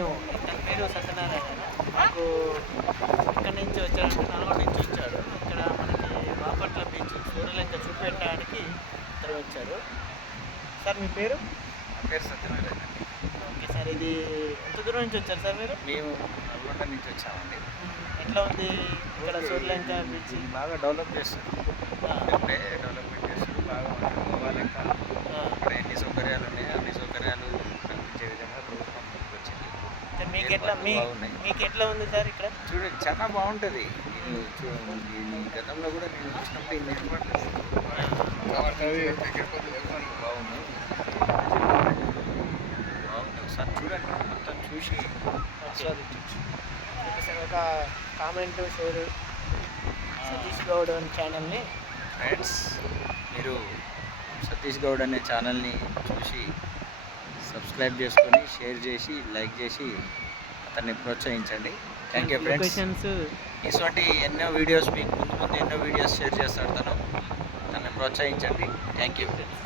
ఏమో తన పేరు సత్యనారాయణ. మాకు ఇక్కడి నుంచి వచ్చాడంటే నల్గొండ నుంచి వచ్చాడు. ఇక్కడ మనకి బాపట్ల బీచ్ సూర్యలంక చూపెట్టడానికి ఇద్దరు వచ్చారు. సార్ మీ పేరు? నా పేరు సత్యనారాయణ. ఓకే సార్, ఇది ఎంత దూరం నుంచి వచ్చారు సార్ మీరు? మేము నల్గొండ నుంచి వచ్చామండి. ఎట్లా ఉంది ఇక్కడ సూర్యలంక బీచ్? బాగా డెవలప్ చేస్తారు, ఇప్పుడే డెవలప్మెంట్ చేస్తారు. బాగా మనకి పోవాలంక ఇక్కడ ఎన్ని సౌకర్యాలు ఉన్నాయో అన్ని సౌకర్యాలు కల్పించే విధంగా ప్రభుత్వం వచ్చింది. మీకు ఎట్లా ఉంది సార్ ఇక్కడ? చూడండి, చాలా బాగుంటుంది. నేను గతంలో కూడా నేను చూసినప్పుడు ఇన్ని ఏర్పాట్లు బాగుంది. ఒకసారి చూడండి, మొత్తం చూసి ఆస్వాదించవచ్చు. ఓకే సార్, ఒక కామెంట్ షేర్ సతీష్ గౌడ్ అనే ఛానల్ని. ఫ్రెండ్స్, మీరు సతీష్ గౌడ్ అనే ఛానల్ని చూసి సబ్స్క్రైబ్ చేసుకొని షేర్ చేసి లైక్ చేసి అతన్ని ప్రోత్సహించండి. Thank you friends. ఇటువంటి ఎన్నో వీడియోస్ మీకు ముందు ఎన్నో వీడియోస్ షేర్ చేస్తాడు తను. తనని ప్రోత్సహించండి. Thank you friends.